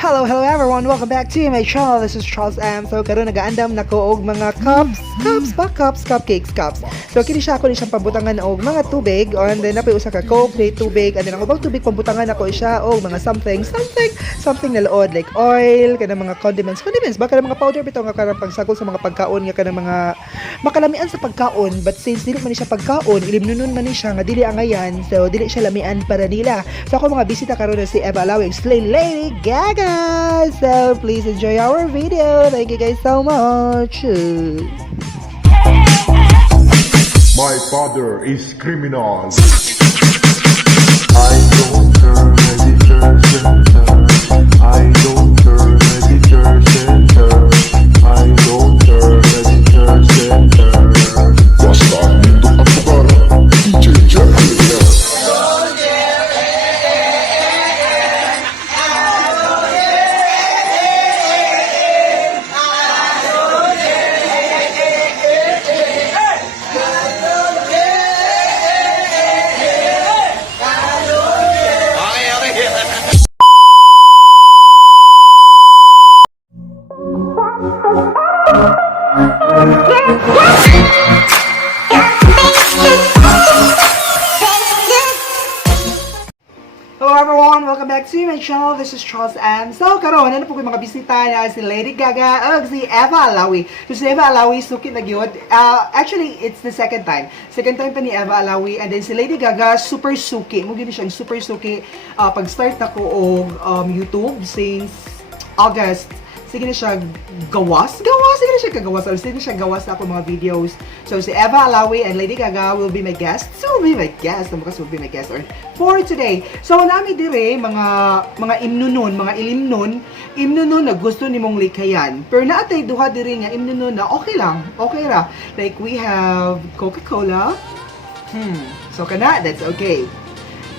Hello everyone! Welcome back to my channel. This is Charles M. So karon nagaandam nako og mga cupcakes. So kini siya ako ni siyang pambutangan og mga tubig and then napay usa ka coke, play tubig and then ang ubang tubig pambutangan ako siya og mga something na lood like oil, kana mga condiments baka na mga powder bitaw nga karang pagsagol sa mga pagkaon nga kana mga makalamian sa pagkaon but since dili man ni siya pagkaon, ilimnunon man ni siya nga dili angayan so dili siya lamian para nila. So ako mga bisita karon na si Eva Alawing Slay Lady Gaga. So please enjoy our video. Thank you guys so much. My father is criminal. I don't turn editor center. I don't turn editor center. I don't turn editor center. Basta nindot ang pagkara, DJ Jackie. Hello everyone! Welcome back to my channel. This is Charles M. So karon ano po yung mga bisita na si Lady Gaga ug si Eva Alawi. So si Eva Alawi suki na gyud. Actually it's the second time. Second time pa ni Eva Alawi and then si Lady Gaga super suki. Mo gyud siyang super suki pag-start nako og YouTube since August. Sige na siya gawas. Sige na siya kagawas. Or sige na siya gawas na ako mga videos. So, si Eva Alawi and Lady Gaga will be my guests. So, will be my guest. Namukas will be my guest. Or, for today. So, nami dire, mga imnunon, mga imnunon na gusto ni mong likayan. Pero naatay duha dire nga imnunon na okay lang. Okay ra. Like, we have Coca-Cola. So, that's okay.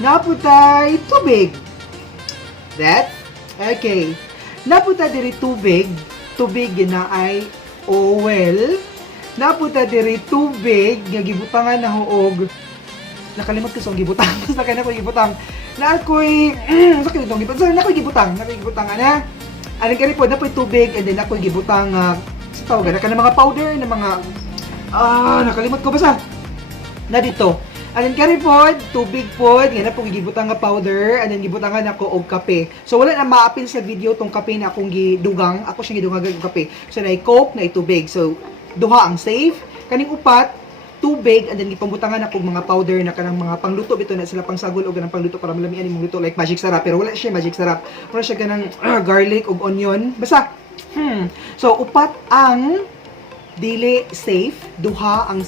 Naputay tubig. That's okay. Naputa diri tubig na ay oil. Naputa diri tubig nga gibutangan na og nakalimot ko sa gibutang. Sa kana ko gibutang. Na ako'y sakit itong gibutang. Na ako'y gibutang ana. Ano kani po napoy tubig and then ako'y gibutang sa tawag na mga powder na mga nakalimot ko basta. Na dito. Anin ka rin po, tubig po, nga na po gibutang nga powder, and then gibutangan ako og kape. So wala na maapil sa video tong kape na akong gidugang, ako siyang gidugang og kape. So na coke, na tubig. So duha ang safe, kaning upat, tubig, and then gipambutangan ako mga powder na kanang mga pangluto bito na sila pangsagol og kanang pangluto para malamian imong luto like magic sarap, pero wala siya magic sarap. Wala siya kanang garlic ug onion. Basta. So upat ang dili safe, duha ang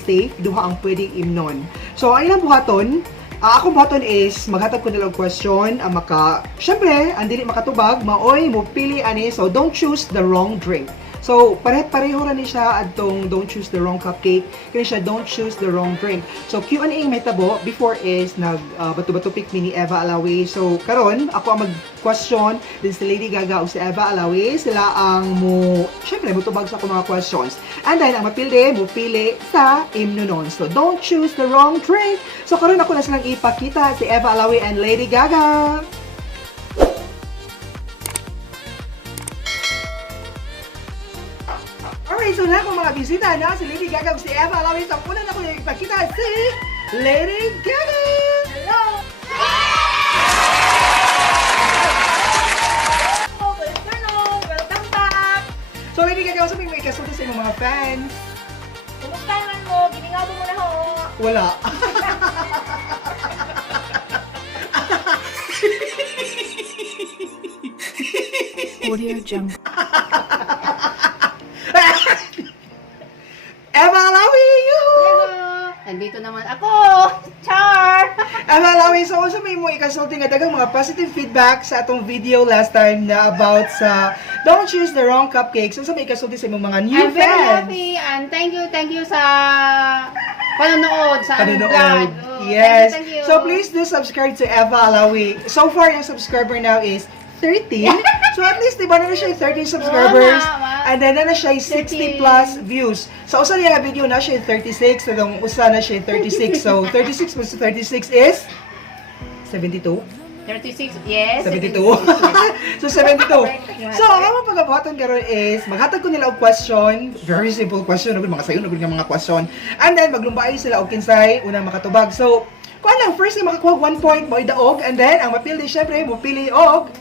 pwedeng imnon. So, ang ilang buhaton, akong buhaton is, maghatag ko nilang question, syempre, ang dili makatubag, maoy, mo pili ani, so don't choose the wrong drink. So, pareho ra ni siya adtong don't choose the wrong cupcake, kani siya don't choose the wrong drink. So, Q&A may tabo, before is, bato-bato pick ni Eva Alawi. So, karon ako ang mag-question, din si Lady Gaga o si Eva Alawi, sila ang syempre, mutubag sa akong mga questions. And then, ang mo pili sa imnunon. So, don't choose the wrong drink. So, karon ako na silang ipakita, si Eva Alawi and Lady Gaga. Alright, so na akong mga bisita na si Lady Gaga si Eva Alawi. So, una na ko yung ipakita si Lady Gaga! Hello! Good afternoon! Welcome back! So, Lady Gaga, sabi mo ikasunod sa inyong mga fans? Kumusta naman mo? Giningabo mo na ho! Wala. Audio Jungle. Eva Alawi! Hello! Nandito naman ako! Char! Eva Alawi, so also may mo ikasulti nga dagang mga positive feedback sa atong video last time na about sa don't choose the wrong cupcakes. So may ikasulti sa imong mga new I'm very fans. happy and thank you sa panonood sa aming vlog. Panonood. Oh, Yes. Thank you. So please do subscribe to Eva Alawi. So far, yung subscriber now is 13. So at least, diba na siya 13 subscribers. Wow. And then na siya 60 plus views. So usa niya video na siya 36. So usa na siya 36. So 36 plus 36 is 72. 36, yes. 72. So 72. So, ang among pagkabuhaton karon is maghatag ko nila og question, very simple question, mga sayon nga mga question. And then maglumbay sila og kinsay unang makatubag. So, kuan lang first ay makakuha 1 point mo idaog and then ang mapili syempre mo pili og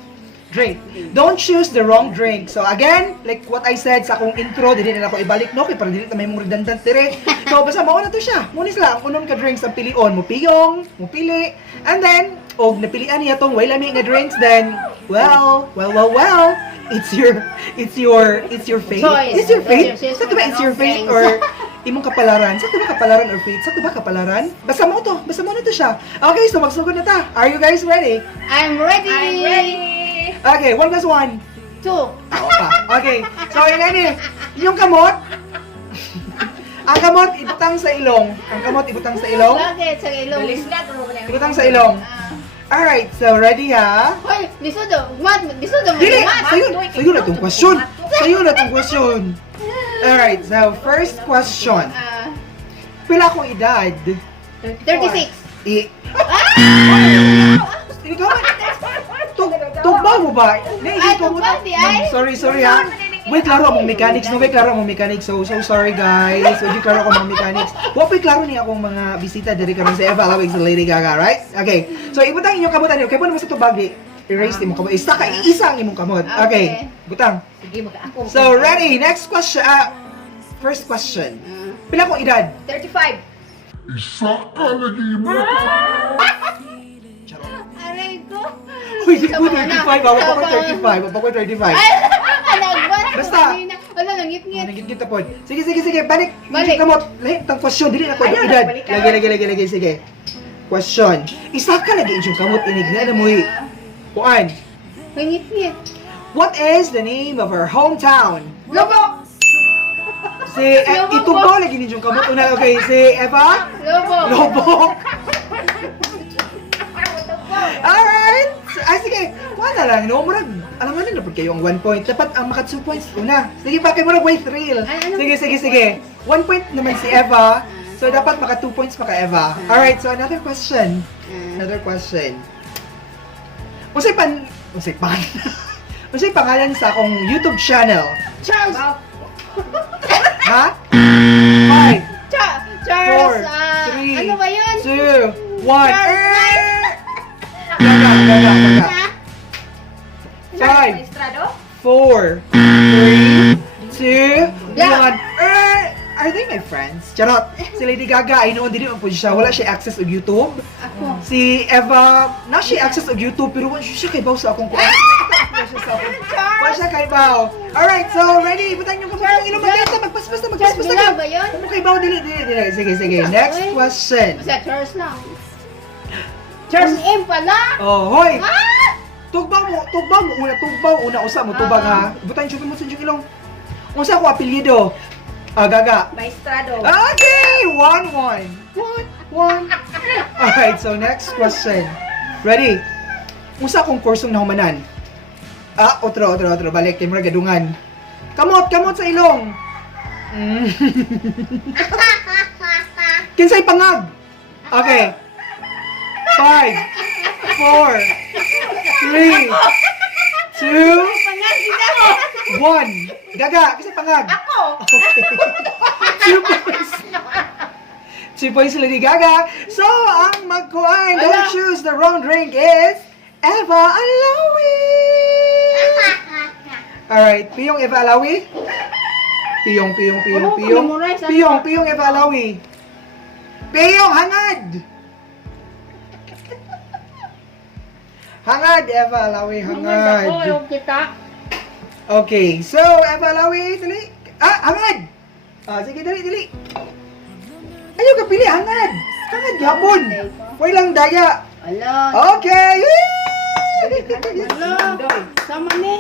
drink. Don't choose the wrong drink. So again, like what I said sa akong intro, dili na ako ibalik no kay para dili ta may mong redundant dire. So basta mao na to siya. Munis lang ang unong ka drinks ang pilion, mo piyong, mo pili. And then og napilian niya tong way lami nga drinks then well, it's your fate. Choice. It's your fate. Choice. Sa tuba it's your fate or imong kapalaran. Sa tuba kapalaran or fate? Sa tuba kapalaran? Basta mo to. Basta mo na to siya. Okay, so magsugod na ta. Are you guys ready? I'm ready. Okay, 1 plus 1. 2. Okay, so yun yan eh. Yung kamot, ang kamot ibutang sa ilong. Ang kamot ibutang sa ilong. Bakit? Sa ilong. Ibutang sa ilong. Alright, so ready ha? Hoy, bisudo. Bisudo mo. Dili! Sa'yo na itong question. Sa'yo na itong question. Alright, so first question. Pila akong edad? 36. Ikaw, tugba mo ba? Naisip ko mo. tugba, di ay. Sorry ha. Wait, klaro among mechanics. No, wait, klaro among mechanics. So sorry guys. So, klaro ako among mechanics. Wapay klaro niya akong mga bisita diri karon sa Eva Lawig sa Lady Gaga, right? Okay. So, ibutang inyong kamutan niyo. Kaya po naman sa tubag, erase imong kamot. Isa ka, isa ang imong kamot. Okay. Butang. Sige, ako. So, ready. Next question. First question. Pila kong edad? 35. Isa ka lagi mo. Aray ko. Uy, di ko 35. Wapag ko 35. Wapag ko 35. Anagbat. Basta. Ano, nangit-ngit. Nagigit kita po. Sige. Balik. Balik. Kamot. Lahat ng question. Dili na ko edad. Lagi. Sige. Question. Isa ka lagi yung kamot. Inigna na mo eh. Kuan. Nangit-ngit. What is the name of our hometown? Lobo. Si Itubo lagi ni yung kamot. Una, okay. Si Eva? Lobo. Alright! Sige. Kuha na lang. No? Murag, alam nga na po kayo ang 1 point. Dapat ang maka 2 points una. Sige pa, kayo murag wait real. Sige. 1 point naman si Eva. So, dapat maka 2 points pa ka Eva. Alright, so another question. Unsay pangalan sa akong YouTube channel? Charles. Ha? 5, Charles. 4, 3, Ano ba yun? 2, 1. Gaga. 5, Estrado? 4, 3, 2, 1. Are they my friends? Charot. Si Lady Gaga, ay noon din po siya. Wala siya access og YouTube. Ako. Si Eva, na siya access og YouTube, pero wala siya kay Bao sa akong kuha. Wala siya kay Bao. Alright, so ready? Butang yung kamay ng ilong magkita. Magpaspas na. Charles ba yun? Ano kay Bao? Dili. Sige. Next question. Basta Charles lang. Charles M pala? Oh, hoy! Ah! Tugbaw mo una, usa mo tubag ha. Butang yung mo sa ilong. Unsa ko apelyido? Gaga. Maestrado. Okay! 1-1. Alright, so next question. Ready? Unsa akong kursong nahumanan? Otro. Balik, kay mura gadungan. Kamot sa ilong. Kinsay pangag? Okay. 5, 4, 3, 2, 1. Gaga, kasi pangag. Ako. Okay. 2 points. 2 points sila ni Gaga. So, ang magkuhan, don't choose the wrong drink is Eva Alawi. Alright, piyong Eva Alawi. Piyong Eva Alawi. Piyong, hangad. Hangad, Eva Alawi, hangad. Ako, kita. Okay, so, Eva Alawi, dali. Hangad! Sige, dali. Ayaw ka pili, hangad. Hangad, yapon. Huwag lang daya. Ala. Okay! Ala. Sama ni.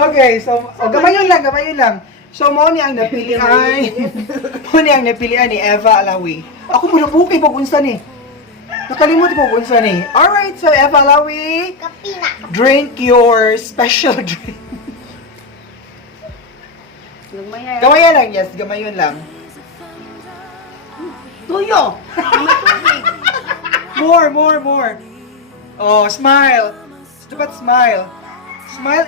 Okay, so, gamayon lang. So, mo ni ang napilian ni Eva Alawi. Ako mo na bukay pag unsa ni. Nakalimut po kung saan eh. Alright, so Eva Alawi, drink your special drink. Gamayan lang, yes. Gamayon lang. Tuyo. More. Oh, smile. Dapat smile. Smile.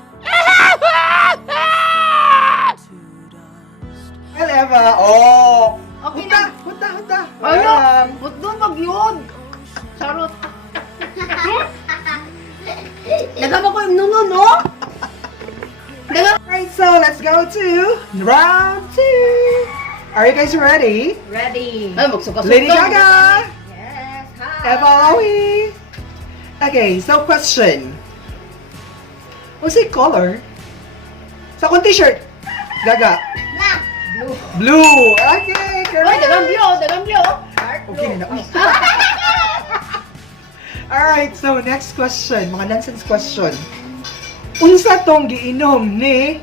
Smile, Eva. Oh. Okay Huta, na. huta, huta. Ano? Ayan. Ba't doon mag-yun? Charot. Nagama ko yung nuno, no? Alright, so let's go to round 2. Are you guys ready? Ready. Ay, magsuka-suka. Lady Gaga. Yes, Eva Lowy. Okay, so question. What's the color? Sa akong t-shirt. Gaga. Blue. Okay, Oy, correct. dagang blue. Okay na na. Alright, so next question. Mga nonsense question. Unsa tong giinom ni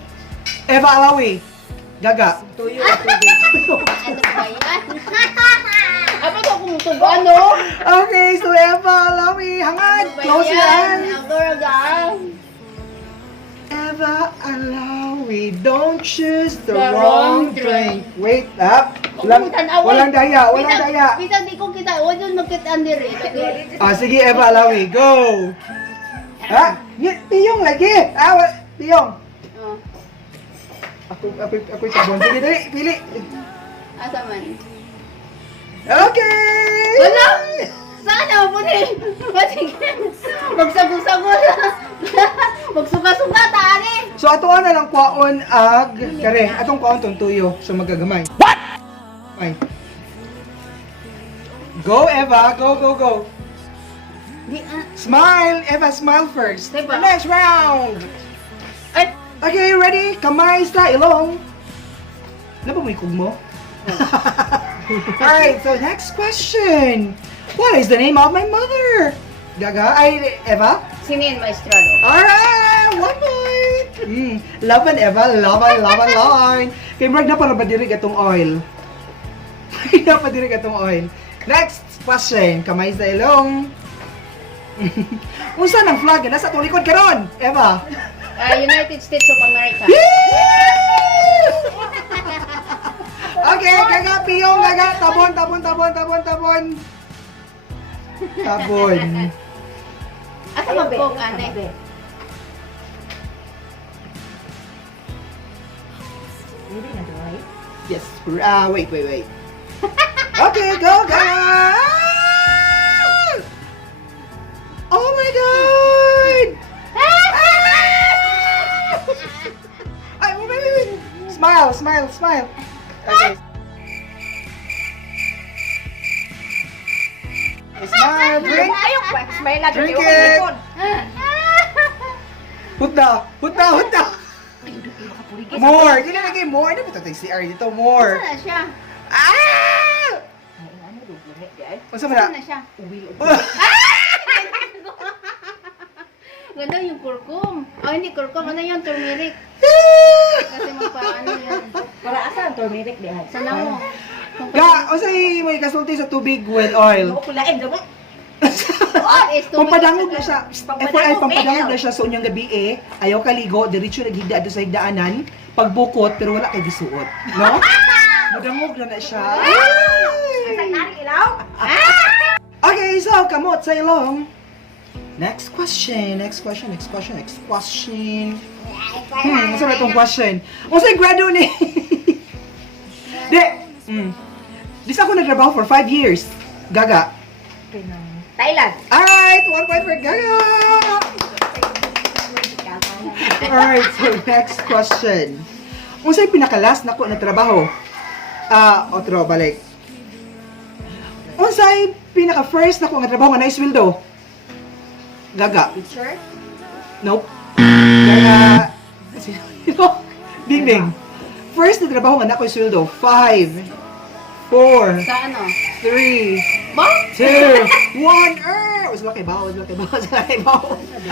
Eva Alawi? Gaga. Tuyo at tubig. Ano ba yan? Apa to kung tubo, ano? Okay, so Eva Alawi, hangad. Close your eyes. Eva Alawi, don't choose the wrong drink. Wait up. Walang daya, walang daya. Bisa di ko kita, o dyan magkita diri. Ah, sige Eva Alawi, go. Ha? Tiyong lagi. Tiyong. Ako'y tabon. Sige, dali, pili. Asa man? Okay! Wala! Saan na po ni? Magsagol-sagol. Magsuka-suka, taani. So, ato na lang kwaon ag kare. Atong kwaon tong tuyo. So, magagamay. What? Ay. Go, Eva. Go. Di, Smile. Eva, smile first. Diba? Next round. Ay, Okay, ready? Kamay sa ilong. Ano ba may kugmo? Alright, so next question. What is the name of my mother? Gaga? Ay, Eva? sinin maestrado. Alright! 1 point! Laban, Eva. Laban. Kay Mark na para ba diri gatong oil? Na pa diri gatong oil. Next question. Kamay sa ilong. Unsa ng flag? Nasa itong likod karon, Eva? United States of America. Okay, Gaga, piyong, Gaga. Tabon. Asa mabok, ane? Yes. Wait. Okay, go, Gaga. Oh my God! Ay, wait. Smile. Okay. Smile, drink. Ayok ba? Smile lagi. Drink it. Huta. More. Dili lagi more. Ano ba ito? CR dito, more. Asa na siya? Ah! Unsa ba Asa na? na siya? Ganda yung kurkum. Oh, hindi kurkum. Ano yung turmeric? Kasi magpaano yan. Para asa ang turmeric di ay? Sana mo. Ga, unsay may kasulti sa tubig with oil? Kulain damo. What is tubig? Pampadangog na siya. FYI, pampadangog eh. na siya sa unyang gabi Ayaw kaligo, diretso naghigda doon sa higdaanan. Pagbukot, pero wala kay gisuot. No? Madangog na siya. Asang nari ilaw? Okay, so, kamot sa ilong. Next question. Masa ba itong question? Unsay grado ni? Di sa ako nagtrabaho for 5 years. Gaga. Thailand. Alright, 1 point for Gaga! Alright, so next question. Unsay pinakalas nako na trabaho? Otro, balik. Unsay pinaka-first nako nga trabaho nga naisweldo? Gaga. Teacher? Nope. Gaga. Sino? Ding. First na trabaho nga nako sweldo. 5, 4, Sa ano? 3, Ba? 2, 1. Was laki ba?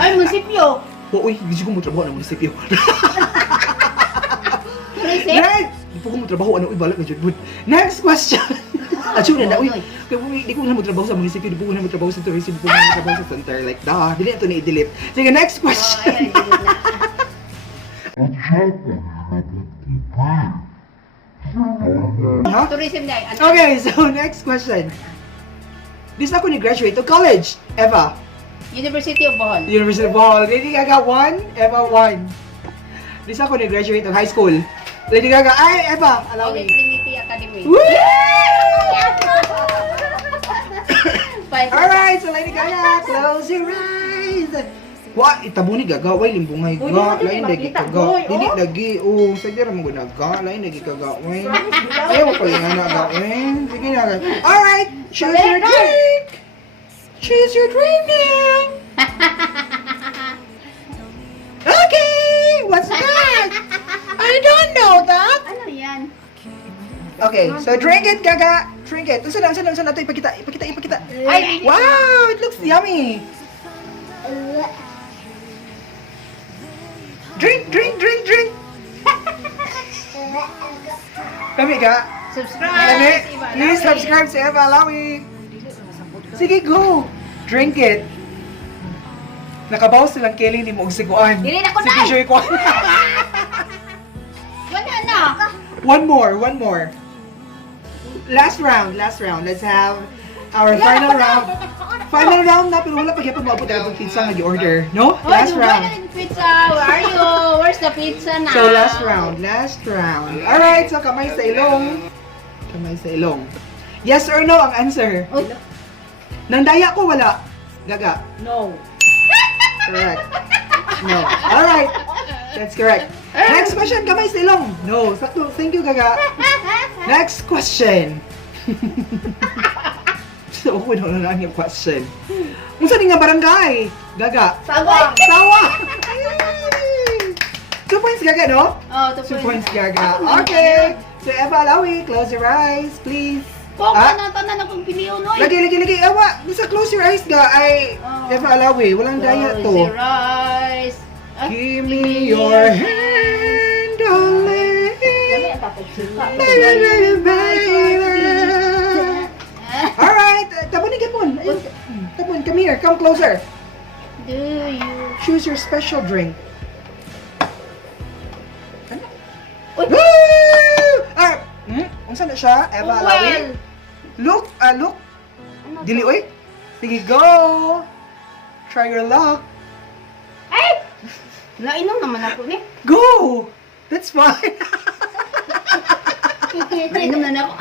Ay, munisipyo. Uy, hindi ko mo trabaho ng munisipyo. Turisip? Next! Hindi po ko mo trabaho, ano, ibalak na dyan. Next question! Acho na, uy, di ko na mo trabaho sa munisipyo, di ko na mo trabaho sa tourism, di ko na mo trabaho sa center, like, dili na ito na i-delete. Sige, next question! Ha? Tourism na. Ano? Okay, so next question. This ako ni graduate to college, Eva. University of Bohol. University of Bohol. Lady Gaga 1, Eva 1. This ako nag-graduate ng high school. Lady Gaga, ay, Eva, Holy Alawi. Trinity Academy. Woo! 5. Alright, so Lady Gaga, close your eyes. Wa, itabo ni Gaga, way limbungay Uy, ga, di mo lain lagi makita, kaga. boy, Dili oh. lagi, oh, sige ra mo ganaga, lain lagi kaga, way. Ayaw ko yung anak ga, way. Sige na. Alright, choose your drink. Choose your drink now. Okay, what's that? I don't know that. Ano yan? Okay, so drink it, Gaga. Drink it. Unsa na ito? Ipakita. Ay, Wow, it looks yummy. Drink. Kami ka. subscribe. Kami. si Eva Please Alawi. subscribe sa Eva Alawi. Sige, go. Drink it. Nakabawas silang keling ni mo og siguan. Dili na ko Si na. Bishoy ko. Wala na. One more. Last round. Let's have our final round. Final round na, pero wala pa gyapon maabot ang pizza nga gi-order. No? Oh, Last Dubai round. na yung pizza. Where are you? Where's the pizza now? So last round. Alright, so kamay sa ilong. Yes or no ang answer? Oh, Nandaya ko wala. Gaga. No. Correct. No. Alright. That's correct. Next question, kamay sa ilong. No. Sakto. Thank you, Gaga. Next question. So, wala na lang yung question. Kung saan nga barangay? Gaga. Sawa. Sawa! Yay! 2 points, Gaga, no? oh, 2 points, Gaga. Okay. So, Eva Alawi, close your eyes, please. Kung Ah? ano, tanan akong piliyon, oy. Lagi. Ewa, basta close your eyes, ga. Ay, Oh. Eva Alawi, walang daya Close to. your eyes. Ah, Give me your hand, darling. Dami ang tapagsuka. Baby. Alright, tapon. Ayun. Tapon, come here, come closer. Do you? Choose your special drink. Uy. Woo! Ah, unsa na siya? Eva Alawi? Well, Look. ano Dili, to? oy. Sige, go. Try your luck. Ay! Nainom naman ako ni. Go! That's fine. Nainom na ako.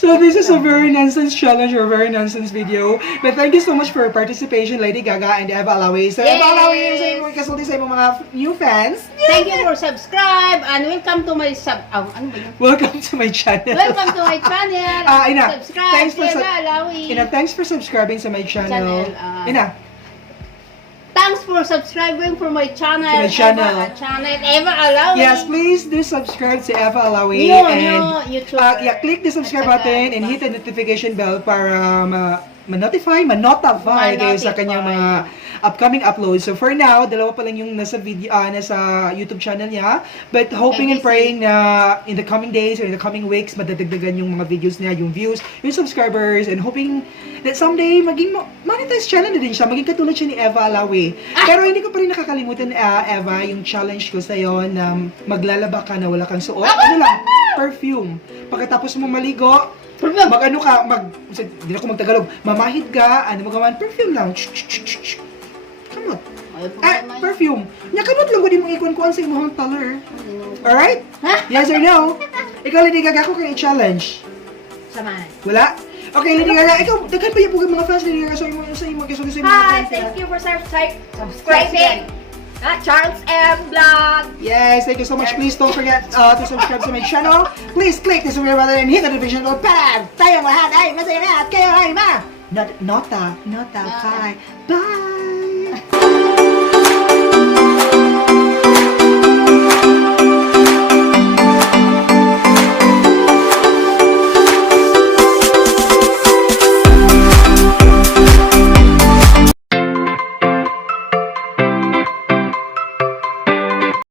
So this is a very nonsense challenge or very nonsense video. But thank you so much for your participation, Lady Gaga and Eva Alawi. So Yes! Eva Alawi, sa imong kasulti sa imong mga new fans. Thank you for subscribe and welcome to my ano ba yun? Welcome to my channel. Welcome to my channel. Ina. Subscribe. Thanks for Eva Alawi. Thanks for subscribing sa my channel. Channel, Ina. Thanks for subscribing for my channel. To my channel. Eva Alawi. Yes, please do subscribe to Eva Alawi New and YouTuber. click the subscribe At saka, button and hit the notification bell para ma-notify kayo sa kanyang mga upcoming uploads. So for now, dalawa pa lang yung nasa YouTube channel niya. But hoping and praying na in the coming days or in the coming weeks, madadagdagan yung mga videos niya, yung views, yung subscribers, and hoping that someday maging monetized channel na din siya, maging katulad siya ni Eva Alawi. Pero hindi ko pa rin nakakalimutan, Eva, yung challenge ko sa'yo na maglalaba ka na wala kang suot. Ano lang, perfume. Pagkatapos mo maligo, hindi ako magtagalog, mamahid ka, ano magawan, perfume lang. Kamot. Perfume. Nya kamot lang gud imong ikon-kuan sa imong color. Alright? Yes or no? Ikaw, Lady Gaga, ako kayo i-challenge. Samahan. Wala? Okay, Lady Gaga, ikaw, daghan pa yung mga fans, Lady Gaga, so imong mga Hi, fans. thank you for subscribing. Charles M. Vlog. Yes, thank you so much. Please don't forget to subscribe to my channel. Please click the subscribe button and hit the notification bell para tayong lahat ay masaya na at kayo ay nota 5. Bye!